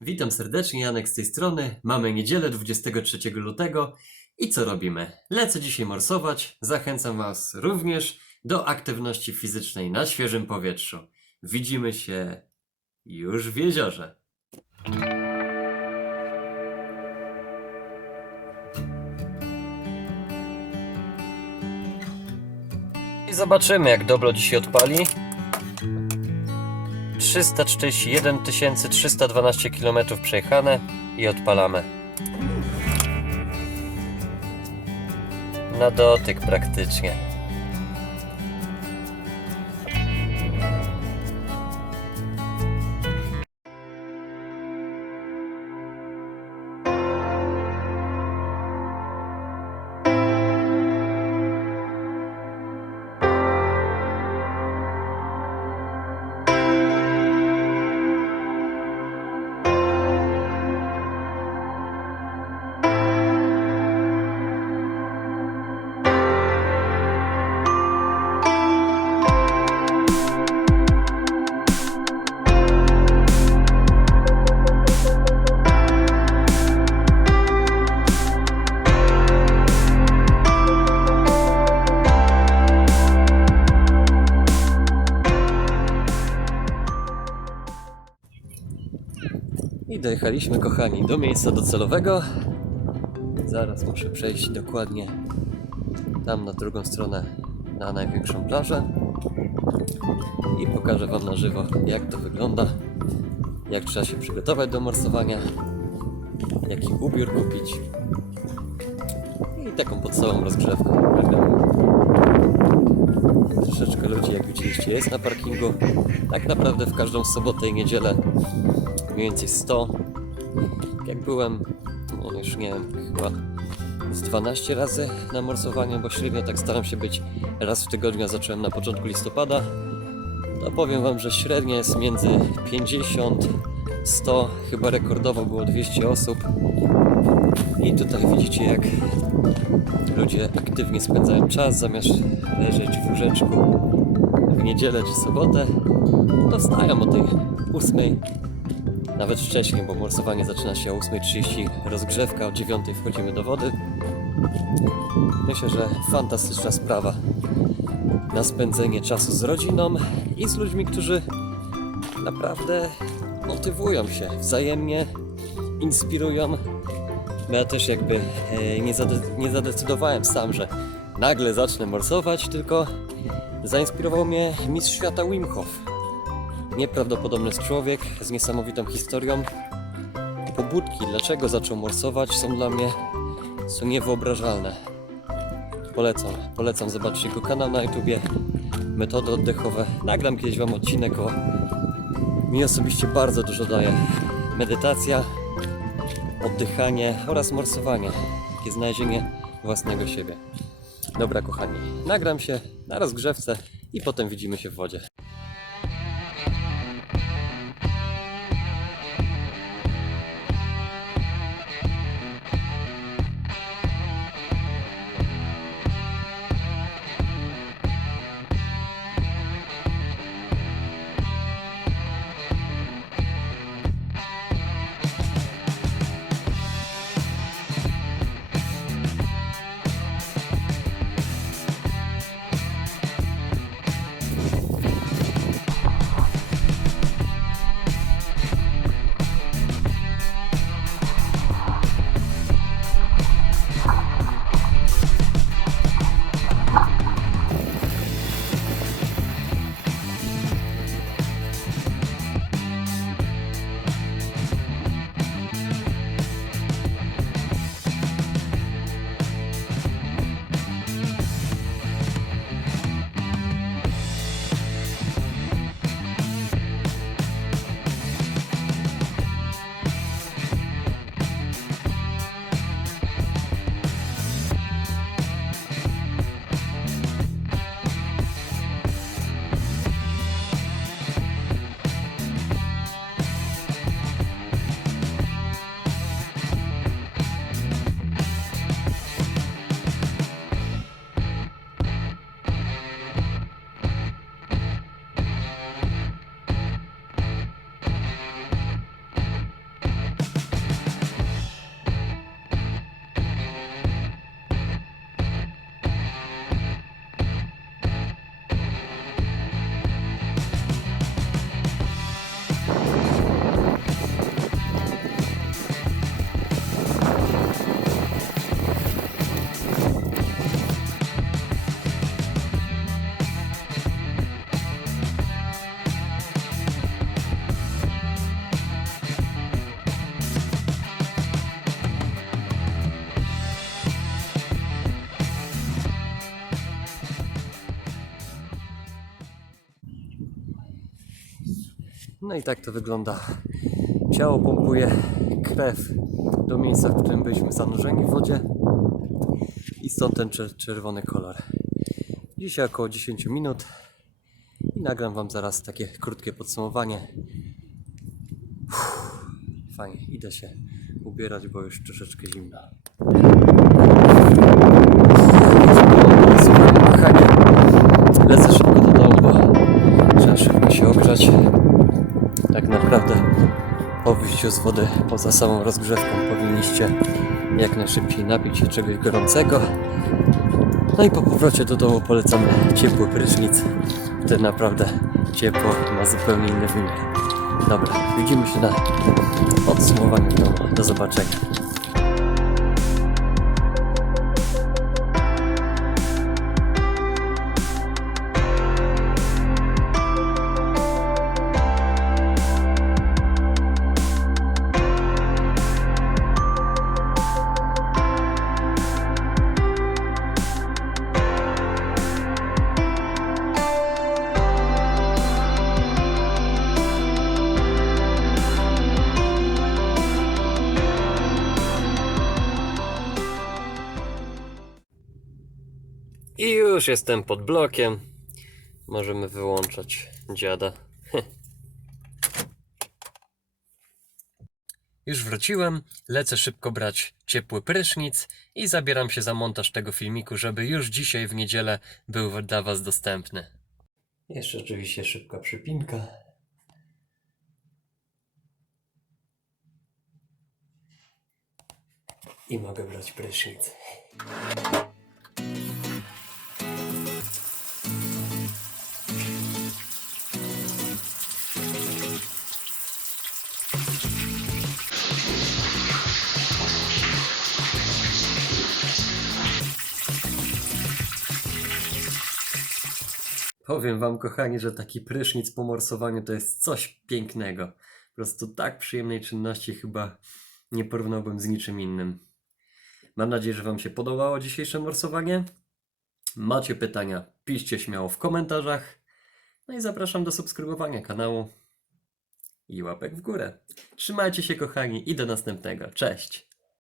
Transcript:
Witam serdecznie, Janek z tej strony. Mamy niedzielę 23 lutego i co robimy? Lecę dzisiaj morsować. Zachęcam Was również do aktywności fizycznej na świeżym powietrzu. Widzimy się już w jeziorze. I zobaczymy, jak dobro dzisiaj odpali. 341 312 km przejechane i odpalamy. Na dotyk praktycznie. Dojechaliśmy, kochani, do miejsca docelowego. Zaraz muszę przejść dokładnie tam na drugą stronę, na największą plażę. I pokażę Wam na żywo, jak to wygląda, jak trzeba się przygotować do morsowania, jaki ubiór kupić i taką podstawową rozgrzewkę. Troszeczkę ludzi, jak widzieliście, jest na parkingu. Tak naprawdę w każdą sobotę i niedzielę mniej więcej 100. Jak byłem, no już nie wiem, chyba z 12 razy na morsowanie, bo średnio tak staram się być raz w tygodniu, zacząłem na początku listopada. To powiem Wam, że średnio jest między 50 100, chyba rekordowo było 200 osób. I tutaj widzicie, jak ludzie aktywnie spędzają czas, zamiast leżeć w łóżeczku w niedzielę czy sobotę, to wstają o tej 8 nawet wcześniej, bo morsowanie zaczyna się o 8.30, rozgrzewka o 9.00 wchodzimy do wody. Myślę, że fantastyczna sprawa na spędzenie czasu z rodziną i z ludźmi, którzy naprawdę motywują się, wzajemnie inspirują. Ja też jakby e, nie, zade- nie zadecydowałem sam, że nagle zacznę morsować, tylko zainspirował mnie mistrz świata Wim Hof. Nieprawdopodobny człowiek z niesamowitą historią. Pobudki, dlaczego zaczął morsować, są dla mnie są niewyobrażalne. Polecam, polecam zobaczyć jego kanał na YouTubie, metody oddechowe. Nagram kiedyś Wam odcinek o mi osobiście bardzo dużo daje. Medytacja, oddychanie oraz morsowanie. Takie znalezienie własnego siebie. Dobra kochani, nagram się na rozgrzewce i potem widzimy się w wodzie. No i tak to wygląda. Ciało pompuje krew do miejsca, w którym byliśmy zanurzeni w wodzie i stąd ten czer- czerwony kolor. Dzisiaj około 10 minut i nagram Wam zaraz takie krótkie podsumowanie. Uff, fajnie, idę się ubierać, bo już troszeczkę zimno. Lecę szybko do domu, bo trzeba szybko się ogrzać. Naprawdę po wyjściu z wody, poza samą rozgrzewką, powinniście jak najszybciej napić się czegoś gorącego. No i po powrocie do domu polecam ciepły prysznic. Wtedy naprawdę ciepło ma zupełnie inny wymiar. Dobra, widzimy się na podsumowaniu domu. Do zobaczenia. I już jestem pod blokiem. Możemy wyłączać dziada. Już wróciłem, lecę szybko brać ciepły prysznic i zabieram się za montaż tego filmiku, żeby już dzisiaj w niedzielę był dla Was dostępny. Jeszcze oczywiście szybka przypinka. I mogę brać prysznic. Powiem wam, kochani, że taki prysznic po morsowaniu to jest coś pięknego. Po prostu tak przyjemnej czynności chyba nie porównałbym z niczym innym. Mam nadzieję, że wam się podobało dzisiejsze morsowanie. Macie pytania, piszcie śmiało w komentarzach. No i zapraszam do subskrybowania kanału i łapek w górę. Trzymajcie się, kochani, i do następnego. Cześć!